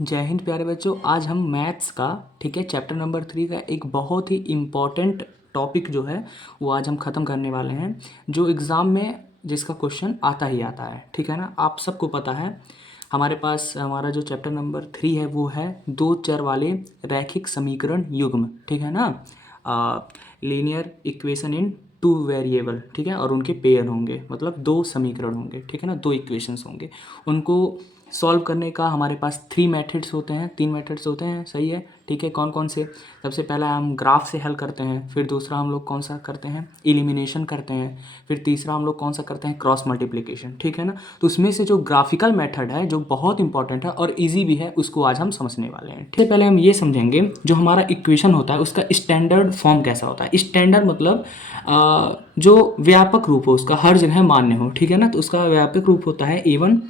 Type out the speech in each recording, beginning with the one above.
जय हिंद प्यारे बच्चों। आज हम मैथ्स का ठीक है चैप्टर नंबर 3 का एक बहुत ही इम्पॉर्टेंट टॉपिक जो है वो आज हम ख़त्म करने वाले हैं, जो एग्ज़ाम में जिसका क्वेश्चन आता ही आता है। ठीक है ना, आप सबको पता है हमारे पास हमारा जो चैप्टर नंबर 3 है वो है दो चर वाले रैखिक समीकरण युग्म। ठीक है ना, linear equation in two variable. ठीक है, और उनके पेयर होंगे, मतलब दो समीकरण होंगे। ठीक है ना, दो इक्वेशंस होंगे। उनको सॉल्व करने का हमारे पास 3 मेथड्स होते हैं, 3 मेथड्स होते हैं। सही है, ठीक है। कौन कौन से? सबसे पहला हम ग्राफ से हल करते हैं, फिर दूसरा हम लोग कौन सा करते हैं, एलिमिनेशन करते हैं, फिर तीसरा हम लोग कौन सा करते हैं, क्रॉस मल्टीप्लिकेशन। ठीक है ना, तो उसमें से जो ग्राफिकल मेथड है जो बहुत इंपॉर्टेंट है और ईजी भी है, उसको आज हम समझने वाले हैं। ठीक है, पहले हम ये समझेंगे जो हमारा इक्वेशन होता है उसका स्टैंडर्ड फॉर्म कैसा होता है। स्टैंडर्ड मतलब जो व्यापक रूप हो उसका, हर जगह मान्य हो। ठीक है ना, तो उसका व्यापक रूप होता है A1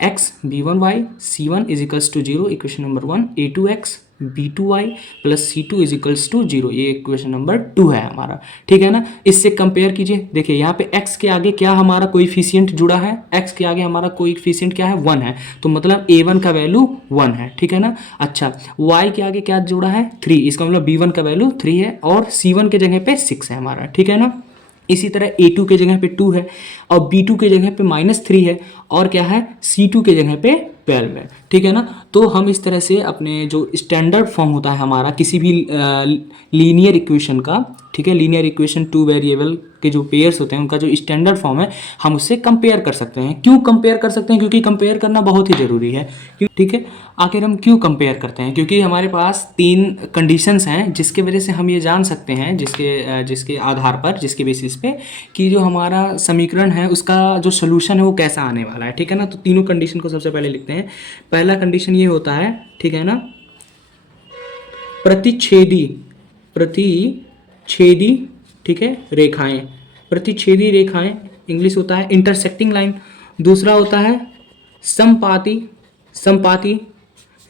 x b1y c1 is equals to 0, equation number 1। a2x b2y plus c2 is equals to 0, ये इक्वेशन नंबर 2 है हमारा। ठीक है ना, इससे कंपेयर कीजिए। देखिए यहाँ पे x के आगे क्या हमारा कोएफिशिएंट जुड़ा है, x के आगे हमारा कोएफिशिएंट क्या है, 1 है, तो मतलब a1 का वैल्यू 1 है। ठीक है ना, अच्छा y के आगे क्या जुड़ा है, 3, इसका मतलब b1 का वैल्यू 3 है और c1 के जगह पे 6 है हमारा। ठीक है ना, इसी तरह A2 के जगह पे 2 है और B2 के जगह पे -3 है और क्या है, C2 के जगह पे 12 है। ठीक है ना, तो हम इस तरह से अपने जो स्टैंडर्ड फॉर्म होता है हमारा किसी भी लीनियर इक्वेशन का, ठीक है, लीनियर इक्वेशन टू वेरिएबल के जो पेयर्स होते हैं उनका जो स्टैंडर्ड फॉर्म है हम उससे कंपेयर कर सकते हैं। क्यों कंपेयर कर सकते हैं? क्योंकि कंपेयर करना बहुत ही ज़रूरी है। क्यों? ठीक है, आखिर हम क्यों कंपेयर करते हैं? क्योंकि हमारे पास 3 कंडीशंस हैं जिसके वजह से हम ये जान सकते हैं, जिसके आधार पर, जिसके बेसिस पे कि जो हमारा समीकरण है उसका जो सोल्यूशन है वो कैसा आने वाला है। ठीक है ना, तो तीनों कंडीशन को सबसे पहले लिखते हैं। पहला कंडीशन ये होता है, ठीक है ना, प्रतिच्छेदी प्रतिच्छेदी ठीक है रेखाएं, प्रतिच्छेदी रेखाएं इंग्लिश होता है इंटरसेक्टिंग लाइन। दूसरा होता है संपाती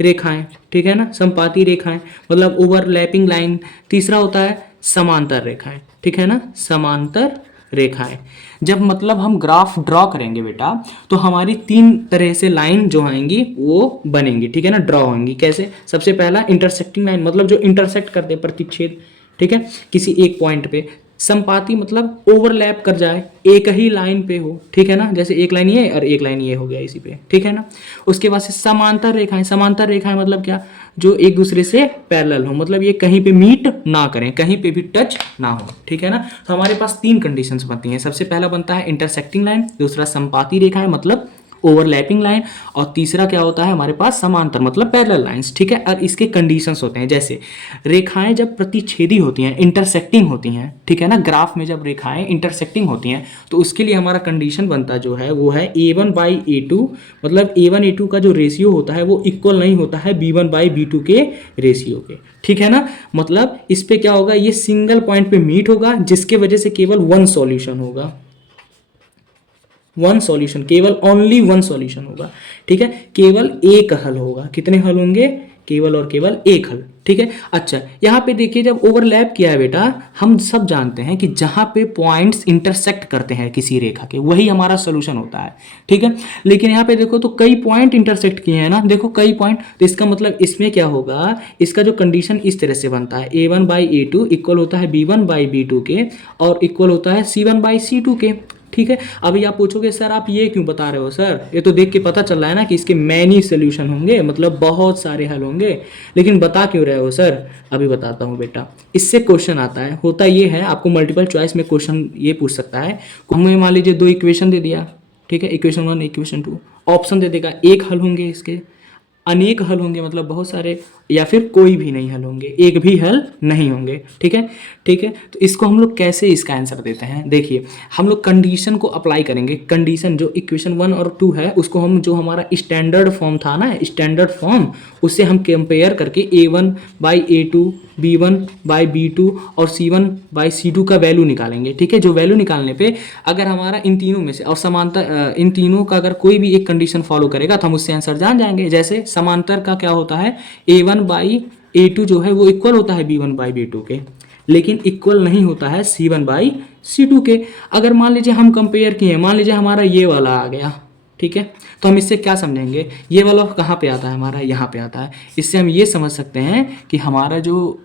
रेखाएं। ठीक है ना, संपाती रेखाएं मतलब ओवरलैपिंग लाइन। तीसरा होता है समांतर रेखाएं। ठीक है ना, समांतर रेखाएं। जब मतलब हम ग्राफ ड्रॉ करेंगे बेटा, तो हमारी 3 तरह से लाइन जो आएंगी वो बनेंगी। ठीक है ना, ड्रॉ होंगी। कैसे? सबसे पहला इंटरसेक्टिंग लाइन, मतलब जो इंटरसेक्ट करते हैं, प्रतिच्छेद, ठीक है, किसी एक पॉइंट पे। संपाती मतलब ओवरलैप कर जाए, एक ही लाइन पे हो। ठीक है ना, जैसे एक लाइन ये और एक लाइन ये हो गया इसी पे। ठीक है ना, उसके बाद से समांतर रेखाएं। समांतर रेखाएं मतलब क्या, जो एक दूसरे से पैरेलल हो, मतलब ये कहीं पे मीट ना करें, कहीं पे भी टच ना हो। ठीक है ना, तो हमारे पास 3 कंडीशंस बनती हैं। सबसे पहला बनता है इंटरसेक्टिंग लाइन, दूसरा संपाती रेखाएं मतलब ओवरलैपिंग लाइन, और तीसरा क्या होता है हमारे पास, समांतर मतलब पैरेलल लाइंस। ठीक है, और इसके कंडीशंस होते हैं, जैसे रेखाएं जब प्रतिच्छेदी होती हैं, इंटरसेक्टिंग होती हैं, ठीक है ना, ग्राफ में जब रेखाएं इंटरसेक्टिंग होती हैं तो उसके लिए हमारा कंडीशन बनता जो है वो है A1/A2, मतलब A1 A2 का जो रेशियो होता है वो इक्वल नहीं होता है B1/B2 के रेशियो के। ठीक है ना, मतलब इस पे क्या होगा, ये सिंगल पॉइंट पे मीट होगा, जिसके वजह से केवल वन सॉल्यूशन होगा, वन सॉल्यूशन, केवल ओनली वन सॉल्यूशन होगा। ठीक है, केवल एक हल होगा। कितने हल होंगे? केवल और केवल एक हल। ठीक है, अच्छा यहाँ पे देखिए, जब ओवरलैप किया है बेटा, हम सब जानते हैं कि जहां पे पॉइंट्स इंटरसेक्ट करते हैं किसी रेखा के, वही हमारा सोल्यूशन होता है। ठीक है, लेकिन यहाँ पे देखो तो कई पॉइंट इंटरसेक्ट किए हैं ना, देखो कई पॉइंट, तो इसका मतलब इसमें क्या होगा, इसका जो कंडीशन इस तरह से बनता है, A1/A2 इक्वल होता है B1/B2 के और इक्वल होता है C1/C2 के। ठीक है, अभी आप पूछोगे सर आप ये क्यों बता रहे हो सर, ये तो देख के पता चल रहा है ना कि इसके मैनी सोल्यूशन होंगे, मतलब बहुत सारे हल होंगे, लेकिन बता क्यों रहे हो सर? अभी बताता हूँ बेटा, इससे क्वेश्चन आता है, होता ये है, आपको मल्टीपल चॉइस में क्वेश्चन ये पूछ सकता है, हमें मान लीजिए 2 इक्वेशन दे दिया, ठीक है, इक्वेशन 1 इक्वेशन 2, ऑप्शन दे देगा, एक हल होंगे इसके, अनेक हल होंगे मतलब बहुत सारे, या फिर कोई भी नहीं हल होंगे, एक भी हल नहीं होंगे। ठीक है, ठीक है, तो इसको हम लोग कैसे इसका आंसर देते हैं, देखिए हम लोग कंडीशन को अप्लाई करेंगे। कंडीशन जो इक्वेशन 1 और 2 है उसको हम, जो हमारा स्टैंडर्ड फॉर्म था ना, स्टैंडर्ड फॉर्म, उससे हम कंपेयर करके A1/A2, B1/B2 और C1/C2 का वैल्यू निकालेंगे। ठीक है, जो वैल्यू निकालने पे अगर हमारा इन तीनों में से, और समांतर इन तीनों का अगर कोई भी एक कंडीशन फॉलो करेगा तो हम उससे आंसर जान जाएंगे। जैसे समांतर का क्या होता है, A1/A2 जो है वो इक्वल होता है B1/B2 के, लेकिन इक्वल नहीं होता है C1/C2 के। अगर मान लीजिए हम कंपेयर किए, मान लीजिए हमारा ये वाला आ गया, ठीक है। तो हम इससे क्या समझेंगे, ये वाला कहाँ पे आता है हमारा, यहाँ पे आता है। इससे हम ये समझ सकते हैं कि हमारा जो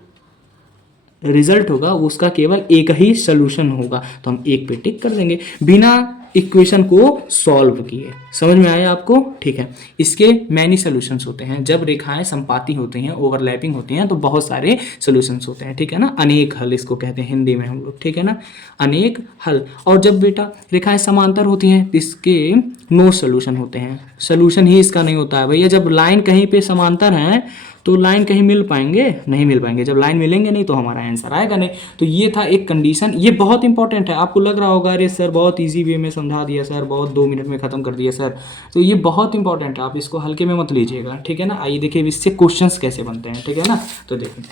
रिजल्ट होगा उसका केवल एक ही सोल्यूशन होगा, तो हम एक पे टिक कर देंगे बिना इक्वेशन को सॉल्व किए। समझ में आया आपको? ठीक है। इसके मैनी सोल्यूशंस होते हैं, जब रेखाएं संपाती होती हैं, ओवरलैपिंग होती हैं, तो बहुत सारे सोल्यूशंस होते हैं, ठीक है ना। अनेक हल इसको कहते हैं हिंदी में हम लोग, ठीक है ना, अनेक हल। और जब बेटा रेखाएं समांतर होती हैं तो इसके नो सोल्यूशन होते हैं, सोल्यूशन ही इसका नहीं होता है भैया। जब लाइन कहीं पे समांतर है तो लाइन कहीं मिल पाएंगे, नहीं मिल पाएंगे। जब लाइन मिलेंगे नहीं तो हमारा आंसर आएगा नहीं। तो ये था एक कंडीशन, ये बहुत इंपॉर्टेंट है। आपको लग रहा होगा अरे सर बहुत इजी वे में समझा दिया सर, बहुत 2 मिनट में ख़त्म कर दिया सर, तो ये बहुत इंपॉर्टेंट है, आप इसको हल्के में मत लीजिएगा, ठीक है ना। आइए देखिए इससे क्वेश्चंस कैसे बनते हैं, ठीक है ना। तो देखिए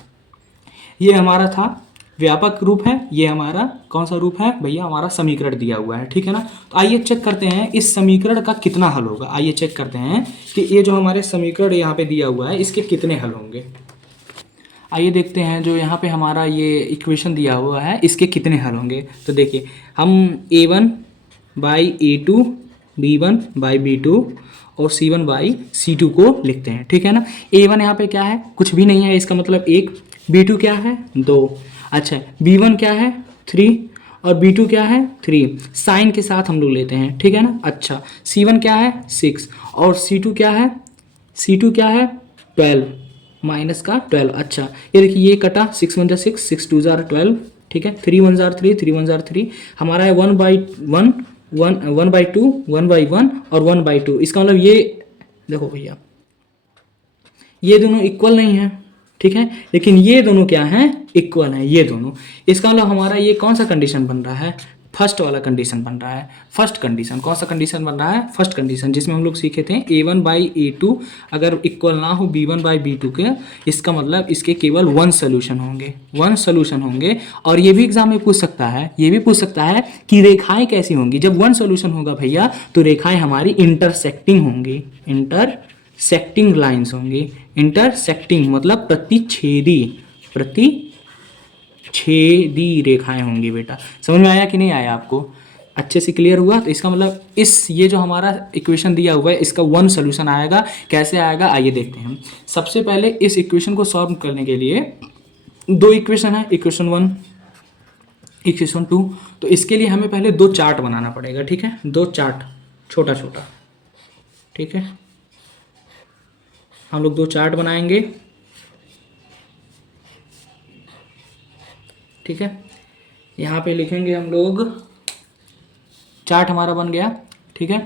ये हमारा था व्यापक रूप है, ये हमारा कौन सा रूप है भैया, हमारा समीकरण दिया हुआ है, ठीक है ना। तो आइए चेक करते हैं इस समीकरण का कितना हल होगा। आइए चेक करते हैं कि ये जो हमारे समीकरण यहाँ पे दिया हुआ है इसके कितने हल होंगे। आइए देखते हैं जो यहाँ पे हमारा ये इक्वेशन दिया हुआ है इसके कितने हल होंगे। तो देखिए हम a1/a2 b1/b2 और c1/c2 को लिखते हैं, ठीक है ना। a1 यहाँ पे क्या है, कुछ भी नहीं है, इसका मतलब 1, b2 क्या है 2, अच्छा b1 क्या है 3 और b2 क्या है 3, साइन के साथ हम लोग लेते हैं, ठीक है ना। अच्छा c1 क्या है 6 और c2 क्या है, c2 क्या है 12 माइनस का 12। अच्छा ये देखिए ये कटा 6 1 6 6 2 12, ठीक है। 3 1 3 3 1 3 हमारा है 1/1 1/2 1/1 और 1/2। इसका मतलब ये देखो भैया ये दोनों इक्वल नहीं है, ठीक है, लेकिन ये दोनों क्या हैं इक्वल हैं ये दोनों। इसका मतलब हमारा ये कौन सा कंडीशन बन रहा है, फर्स्ट वाला कंडीशन बन रहा है। फर्स्ट कंडीशन कौन सा कंडीशन बन रहा है, फर्स्ट कंडीशन, जिसमें हम लोग सीखे थे a1/a2 अगर इक्वल ना हो b1/b2 के, इसका मतलब इसके केवल वन सोल्यूशन होंगे, वन सोल्यूशन होंगे। और ये भी एग्जाम में पूछ सकता है, ये भी पूछ सकता है कि रेखाएं कैसी होंगी। जब वन सोल्यूशन होगा भैया तो रेखाएं हमारी इंटरसेक्टिंग होंगी, इंटरसेक्टिंग लाइन्स होंगी। इंटरसेक्टिंग मतलब प्रतिच्छेदी रेखाएं होंगी बेटा। समझ में आया कि नहीं आया आपको, अच्छे से क्लियर हुआ। तो इसका मतलब इस ये जो हमारा इक्वेशन दिया हुआ है इसका वन सोल्यूशन आएगा। कैसे आएगा आइए देखते हैं हम। सबसे पहले इस इक्वेशन को सॉल्व करने के लिए दो इक्वेशन है, इक्वेशन 1 इक्वेशन 2। तो इसके लिए हमें पहले दो चार्ट बनाना पड़ेगा, ठीक है, दो चार्ट छोटा छोटा, ठीक है। हम लोग दो चार्ट बनाएंगे, ठीक है। यहाँ पे लिखेंगे हम लोग, चार्ट हमारा बन गया, ठीक है।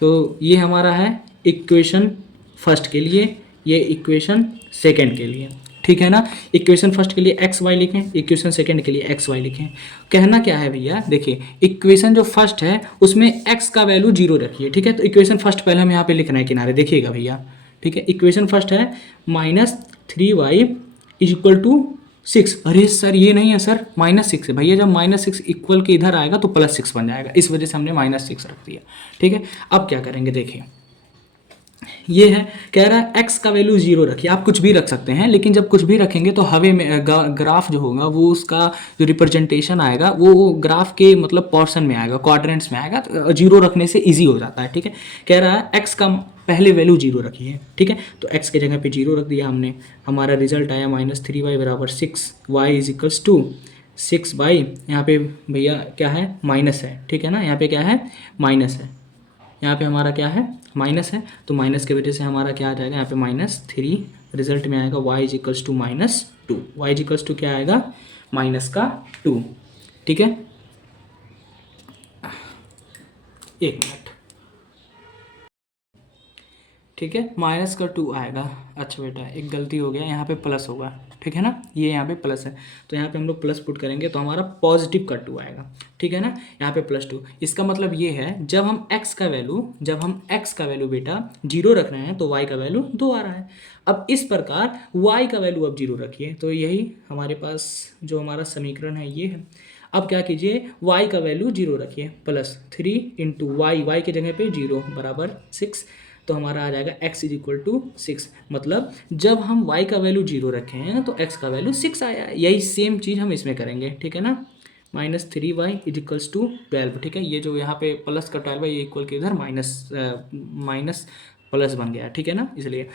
तो ये हमारा है इक्वेशन फर्स्ट के लिए, ये इक्वेशन सेकंड के लिए, ठीक है ना। इक्वेशन फर्स्ट के लिए एक्स वाई लिखें, इक्वेशन सेकंड के लिए एक्स वाई लिखें। कहना क्या है भैया, देखिए इक्वेशन जो फर्स्ट है उसमें एक्स का वैल्यू 0 रखिए, ठीक है। तो इक्वेशन फर्स्ट पहले हम यहाँ पे लिखना है किनारे, देखिएगा भैया, ठीक है। इक्वेशन फर्स्ट है -3y = 6। अरे सर ये नहीं है सर, -6 है भैया। जब -6 इक्वल के इधर आएगा तो +6 बन जाएगा, इस वजह से हमने -6 रख दिया, ठीक है। अब क्या करेंगे देखिए, ये है कह रहा है एक्स का वैल्यू 0 रखिए। आप कुछ भी रख सकते हैं, लेकिन जब कुछ भी रखेंगे तो हवे में ग्राफ जो होगा वो उसका जो रिप्रेजेंटेशन आएगा वो ग्राफ के मतलब पोर्शन में आएगा, क्वाड्रेंट्स में आएगा। तो 0 रखने से इजी हो जाता है, ठीक है। कह रहा है एक्स का पहले वैल्यू 0 रखिए, ठीक है। तो एक्स की जगह पे 0 रख दिया हमने। हमारा रिजल्ट आया -3y = 6, y = 6/, यहाँ पे भैया क्या है माइनस है, ठीक है ना। यहाँ पे क्या है माइनस है, यहाँ पे हमारा क्या है माइनस है। तो माइनस की वजह से हमारा क्या आ जाएगा, यहाँ पे -3, रिजल्ट में आएगा y = -2, y = क्या आएगा -2, ठीक है। एक मिनट, ठीक है, -2 आएगा। अच्छा बेटा एक गलती हो गया, यहाँ पे प्लस होगा, ठीक है ना, ये यहाँ पे प्लस है। तो यहाँ पे हम लोग प्लस पुट करेंगे तो हमारा पॉजिटिव का 2 आएगा, ठीक है ना। यहाँ पे +2, इसका मतलब ये है जब हम x का वैल्यू बेटा 0 रख रहे हैं तो y का वैल्यू 2 आ रहा है। अब इस प्रकार y का वैल्यू अब 0 रखिए, तो यही हमारे पास जो हमारा समीकरण है ये है। अब क्या कीजिए, y का वैल्यू 0 रखिए, +3 × y की जगह पे 0 = 6। तो हमारा आ जाएगा x = 6। मतलब जब हम y का वैल्यू 0 रखे हैं तो x का वैल्यू 6 आया है। यही सेम चीज़ हम इसमें करेंगे, ठीक है ना। -3y इज इक्वल्स टू 12, ठीक है। ये जो यहाँ पे प्लस का 12 है ये इक्वल के इधर माइनस प्लस बन गया, ठीक है ना। इसलिए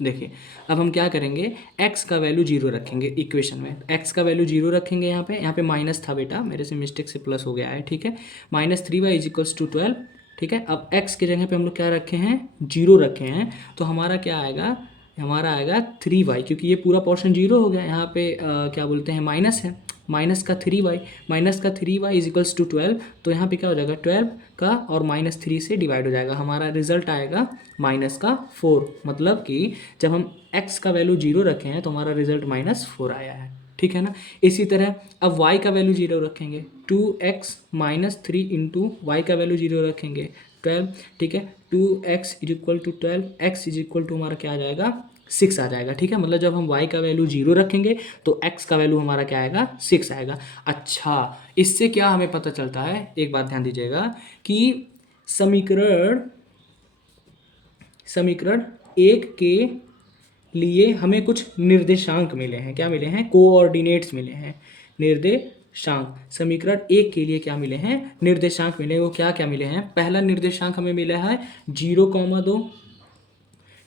देखिए अब हम क्या करेंगे, x का वैल्यू 0 रखेंगे इक्वेशन में। x का वैल्यू 0 रखेंगे, यहाँ पे माइनस था बेटा, मेरे से मिस्टेक से प्लस हो गया है, ठीक है। -3y इज इक्वल्स टू 12, ठीक है। अब x की जगह पे हम लोग क्या रखे हैं, 0 रखे हैं, तो हमारा क्या आएगा, हमारा आएगा 3y, क्योंकि ये पूरा पोर्शन 0 हो गया। यहाँ पे क्या बोलते हैं, माइनस है, माइनस का 3y इज इक्वल्स टू 12, तो यहाँ पे क्या हो जाएगा 12 का और -3 से डिवाइड हो जाएगा, हमारा रिजल्ट आएगा -4। मतलब कि जब हम x का वैल्यू 0 रखे हैं तो हमारा रिजल्ट -4 आया है, ठीक है ना। इसी तरह अब y का वैल्यू 0 रखेंगे, 2x - 3 इंटू वाई का वैल्यू 0 रखेंगे 12, ठीक है। 2x is equal to 12, x is equal to हमारा क्या आ जाएगा 6 आ जाएगा, ठीक है। मतलब जब हम y का वैल्यू 0 रखेंगे तो x का वैल्यू हमारा क्या आएगा 6 आएगा। अच्छा, इससे क्या हमें पता चलता है, एक बात ध्यान दीजिएगा कि समीकरण 1 के लिए हमें कुछ निर्देशांक मिले हैं। क्या मिले हैं, कोऑर्डिनेट्स मिले हैं, निर्देशांक। समीकरण 1 के लिए क्या मिले हैं, निर्देशांक मिले। वो क्या क्या मिले हैं, पहला निर्देशांक हमें मिला है 0,2,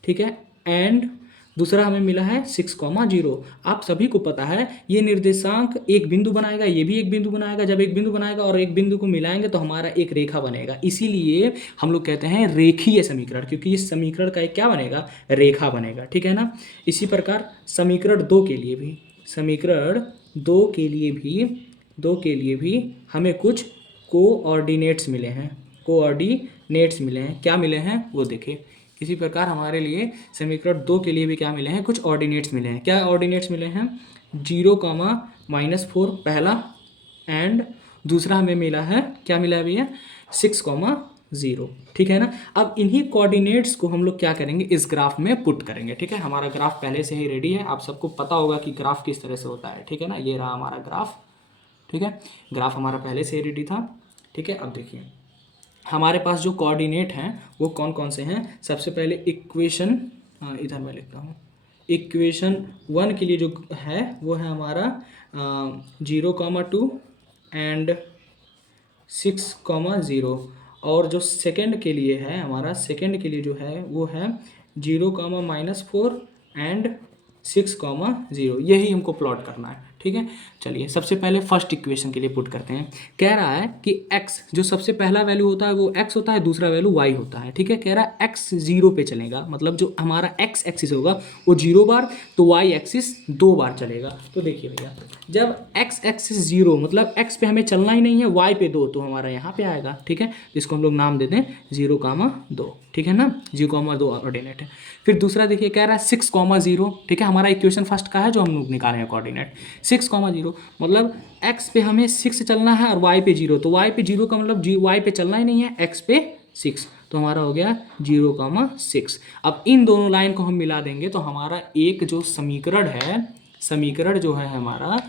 ठीक है, एंड दूसरा हमें मिला है 6,0। आप सभी को पता है ये निर्देशांक एक बिंदु बनाएगा, ये भी एक बिंदु बनाएगा। जब एक बिंदु बनाएगा और एक बिंदु को मिलाएंगे तो हमारा एक रेखा बनेगा, इसीलिए हम लोग कहते हैं रेखीय समीकरण, क्योंकि इस समीकरण का एक क्या बनेगा, रेखा बनेगा, ठीक है ना। इसी प्रकार समीकरण 2 के लिए भी, दो के लिए भी हमें कुछ कोऑर्डिनेट्स मिले हैं, क्या मिले हैं वो देखिए। इसी प्रकार हमारे लिए समीकरण 2 के लिए भी क्या मिले हैं, कुछ ऑर्डिनेट्स मिले हैं। क्या ऑर्डिनेट्स मिले हैं, 0, -4 पहला, एंड दूसरा हमें मिला है, क्या मिला है भैया, 6,0, ठीक है ना। अब इन्हीं कोऑर्डिनेट्स को हम लोग क्या करेंगे, इस ग्राफ में पुट करेंगे, ठीक है। हमारा ग्राफ पहले से ही रेडी है, आप सबको पता होगा कि ग्राफ किस तरह से होता है, ठीक है ना। ये रहा हमारा ग्राफ, ठीक है, ग्राफ हमारा पहले से ही रेडी था, ठीक है। अब देखिए हमारे पास जो कोऑर्डिनेट हैं वो कौन कौन से हैं। सबसे पहले इक्वेशन, इधर मैं लिखता हूँ, इक्वेशन 1 के लिए जो है वो है हमारा 0,2 एंड 6,0, और जो सेकंड के लिए है हमारा, सेकंड के लिए जो है वो है 0, -4 एंड 6,0। यही हमको प्लॉट करना है, ठीक है। चलिए सबसे पहले फर्स्ट इक्वेशन के लिए पुट करते हैं। कह रहा है कि x जो सबसे पहला वैल्यू होता है वो x होता है, दूसरा वैल्यू y होता है, ठीक है। कह रहा है x 0 पे चलेगा, मतलब जो हमारा x एक्सिस होगा वो 0 बार, तो y एक्सिस 2 बार चलेगा। तो देखिए भैया, जब x एक्सिस 0 मतलब x पे हमें चलना ही नहीं है, y पे 2, तो हमारा यहाँ पे आएगा, ठीक है। इसको हम लोग नाम देते हैं 0,2, ठीक है ना, 0,2 ऑर्डिनेट है। फिर दूसरा देखिए कह रहा है 6,0, ठीक है। हमारा इक्वेशन फर्स्ट का है जो हम लोग निकाले हैं कोऑर्डिनेट, 6,0 मतलब x पे हमें 6 चलना है और y पे 0, तो y पे 0 का मतलब y पे चलना ही नहीं है, x पे 6, तो हमारा हो गया 0,6। अब इन दोनों लाइन को हम मिला देंगे तो हमारा एक जो समीकरण जो है हमारा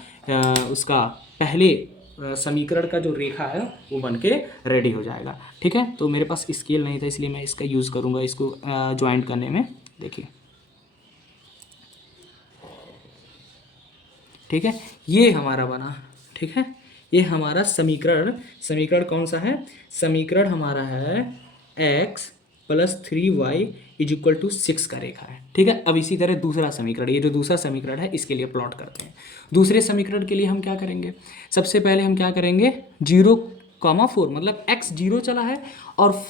उसका पहले समीकरण का जो रेखा है वो बनके रेडी हो जाएगा, ठीक है। तो मेरे पास स्केल नहीं था इसलिए मैं इसका यूज़ करूँगा इसको ज्वाइंट करने में। देखिए ठीक है, ये हमारा बना, ठीक है। ये हमारा समीकरण कौन सा है, समीकरण हमारा है x + 3y = 6 का रेखा है, ठीक है। अब इसी तरह दूसरा समीकरण, ये जो दूसरा समीकरण है इसके लिए प्लॉट करते हैं। दूसरे समीकरण के लिए हम क्या करेंगे, सबसे पहले हम क्या करेंगे 0,4 मतलब x 0 चला है और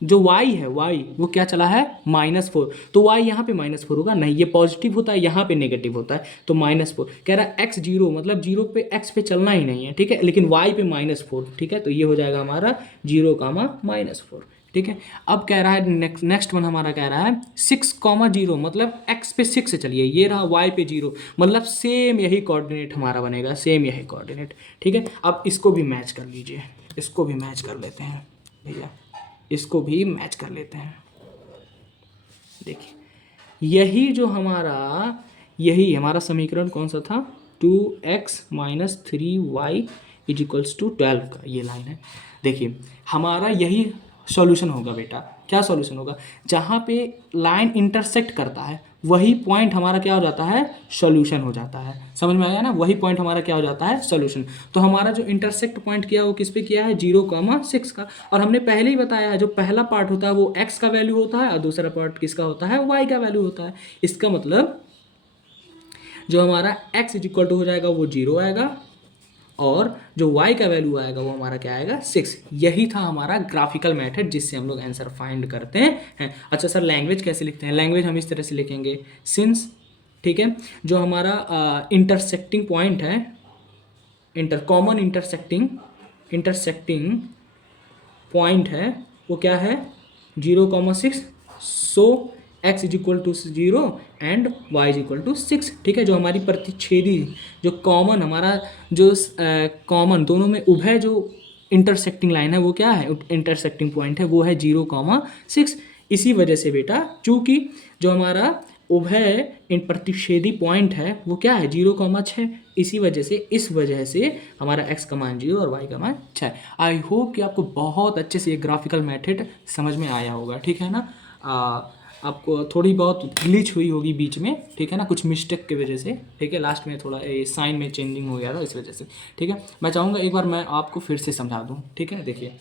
जो y है वो क्या चला है -4, तो y यहाँ पे -4 होगा, नहीं ये पॉजिटिव होता है, यहाँ पे नेगेटिव होता है, तो -4 कह रहा है x 0 मतलब 0 पे x पे चलना ही नहीं है, ठीक है, लेकिन y पे -4, ठीक है। तो ये हो जाएगा हमारा 0,-4, ठीक है। अब कह रहा है नेक्स्ट वन हमारा कह रहा है 6,0 मतलब x पे 6 से चलिए, ये रहा y पे 0 मतलब सेम यही कोऑर्डिनेट हमारा बनेगा, सेम यही कोऑर्डिनेट, ठीक है। अब इसको भी मैच कर लीजिए, इसको भी मैच कर लेते हैं भैया, इसको भी मैच कर लेते हैं। देखिए यही हमारा समीकरण कौन सा था, 2x - 3y = 12 का ये लाइन है। देखिए हमारा यही सॉल्यूशन होगा बेटा। क्या सॉल्यूशन होगा? जहाँ पे लाइन इंटरसेक्ट करता है वही पॉइंट हमारा क्या हो जाता है? सॉल्यूशन हो जाता है। समझ में आया ना? वही पॉइंट हमारा क्या हो जाता है? सॉल्यूशन। तो हमारा जो इंटरसेक्ट पॉइंट किया वो किस पे किया है? 0,6 का। और हमने पहले ही बताया है जो पहला पार्ट होता है वो x का वैल्यू होता है और दूसरा पार्ट किसका होता है? y का वैल्यू होता है। इसका मतलब जो हमारा x इज इक्वल टू हो जाएगा वो 0 आएगा और जो y का वैल्यू आएगा वो हमारा क्या आएगा? 6। यही था हमारा ग्राफिकल मेथड जिससे हम लोग आंसर फाइंड करते हैं। अच्छा सर लैंग्वेज कैसे लिखते हैं? लैंग्वेज हम इस तरह से लिखेंगे सिंस, ठीक है, जो हमारा इंटरसेक्टिंग पॉइंट है, कॉमन इंटरसेक्टिंग पॉइंट है वो क्या है? 0,6। So x is equal to 0 and y is equal to 6, ठीक है। जो हमारी प्रतिच्छेदी, जो कॉमन हमारा जो कॉमन दोनों में उभय जो इंटरसेक्टिंग लाइन है वो क्या है? इंटरसेक्टिंग पॉइंट है वो है 0,6। इसी वजह से बेटा चूंकि जो हमारा उभय इन प्रतिच्छेदी पॉइंट है वो क्या है? 0,6। इसी वजह से हमारा x का मान 0 और y का मान 6। आई होप कि आपको बहुत अच्छे से ये ग्राफिकल मेथड समझ में आया होगा, ठीक है ना। आपको थोड़ी बहुत ग्लिच हुई होगी बीच में, ठीक है ना, कुछ मिस्टेक की वजह से, ठीक है, लास्ट में थोड़ा साइन में चेंजिंग हो गया था इस वजह से, ठीक है। मैं चाहूँगा एक बार मैं आपको फिर से समझा दूँ, ठीक है। देखिए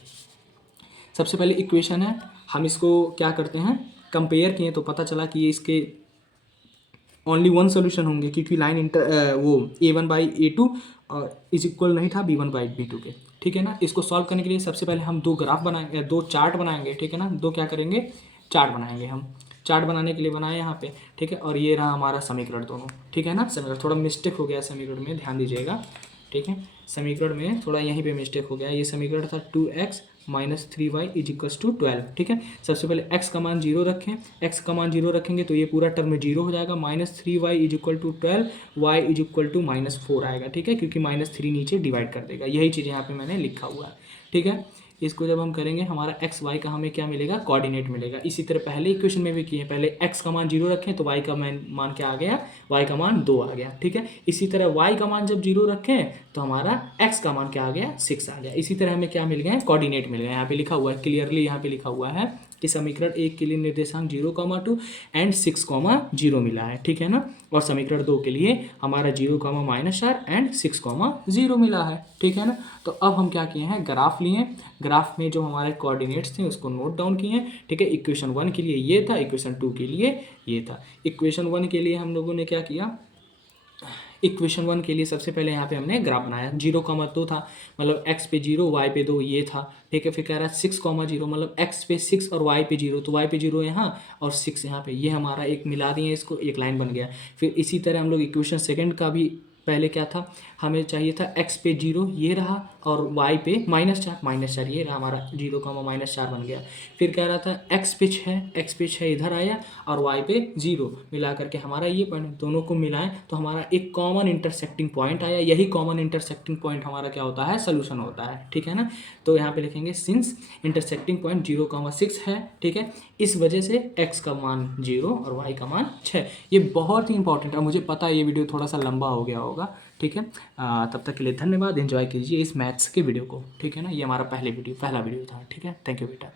सबसे पहले इक्वेशन है, हम इसको क्या करते हैं? कंपेयर किए तो पता चला कि ये इसके ओनली वन सोल्यूशन होंगे क्योंकि लाइन वो a1/a2 इज इक्वल नहीं था b1/b2 के, ठीक है ना। इसको सॉल्व करने के लिए सबसे पहले हम दो ग्राफ बनाएंगे, दो चार्ट बनाएंगे, ठीक है ना। दो क्या करेंगे? चार्ट बनाएंगे। हम चार्ट बनाने के लिए बनाए यहाँ पे, ठीक है। और ये रहा हमारा समीकरण दोनों, ठीक है ना। समीकरण थोड़ा मिस्टेक हो गया समीकरण में, ध्यान दीजिएगा, ठीक है। समीकरण में थोड़ा यहीं पे मिस्टेक हो गया। ये समीकरण था 2x minus 3y is equals to 12, ठीक है। सबसे पहले x का मान 0 रखें, x का मान 0 रखेंगे तो ये पूरा टर्म में 0 हो जाएगा। Minus 3y is equal to 12, y is equal to -4 आएगा, ठीक है, क्योंकि -3 नीचे डिवाइड कर देगा। यही चीज़ यहाँ पे मैंने लिखा हुआ है, ठीक है। इसको जब हम करेंगे हमारा एक्स वाई का हमें क्या मिलेगा? कोऑर्डिनेट मिलेगा। इसी तरह पहले इक्वेशन में भी किए, पहले x का मान 0 रखें तो y का मान क्या आ गया? y का मान 2 आ गया, ठीक है। इसी तरह y का मान जब 0 रखें तो हमारा x का मान क्या आ गया? 6 आ गया। इसी तरह हमें क्या मिल गया? कोऑर्डिनेट मिल गया। यहाँ पे लिखा हुआ है क्लियरली, यहाँ पे लिखा हुआ है कि समीकरण 1 के लिए निर्देशांक 0,2 एंड 6,0 मिला है, ठीक है ना। और समीकरण 2 के लिए हमारा 0,-4 एंड 6,0 मिला है, ठीक है ना। तो अब हम क्या किए हैं? ग्राफ लिए, ग्राफ में जो हमारे कोऑर्डिनेट्स थे उसको नोट डाउन किए, ठीक है। इक्वेशन 1 के लिए ये था, इक्वेशन 2 के लिए ये था। इक्वेशन 1 के लिए हम लोगों ने क्या किया? इक्वेशन 1 के लिए सबसे पहले यहाँ पे हमने ग्राफ बनाया। 0,2 था मतलब x पे 0 y पे 2 ये था, ठीक है। फिर कह रहा है 6,0 मतलब x पे 6 और y पे 0, तो y पे 0 यहाँ और 6 यहाँ पे, ये हमारा एक मिला दिए, इसको एक लाइन बन गया। फिर इसी तरह हम लोग इक्वेशन सेकंड का भी पहले क्या था? हमें चाहिए था x पे 0 ये रहा और y पे -4 ये रहा, हमारा 0,-4 बन गया। फिर कह रहा था x पे 6 इधर आया और y पे 0 मिला करके हमारा ये पॉइंट, दोनों को मिलाएं तो हमारा एक कॉमन इंटरसेक्टिंग पॉइंट आया। यही कॉमन इंटरसेक्टिंग पॉइंट हमारा क्या होता है? सोल्यूशन होता है, ठीक है ना। तो यहाँ पे लिखेंगे सिंस इंटरसेक्टिंग पॉइंट 0,6 है, ठीक है, इस वजह से x का मान 0 और y का मान 6। ये बहुत ही इंपॉर्टेंट है, मुझे पता है ये वीडियो थोड़ा सा लंबा हो गया होगा, ठीक है। तब तक के लिए धन्यवाद। एंजॉय कीजिए इस मैथ्स के वीडियो को, ठीक है ना। ये हमारा पहला वीडियो था, ठीक है। थैंक यू बेटा।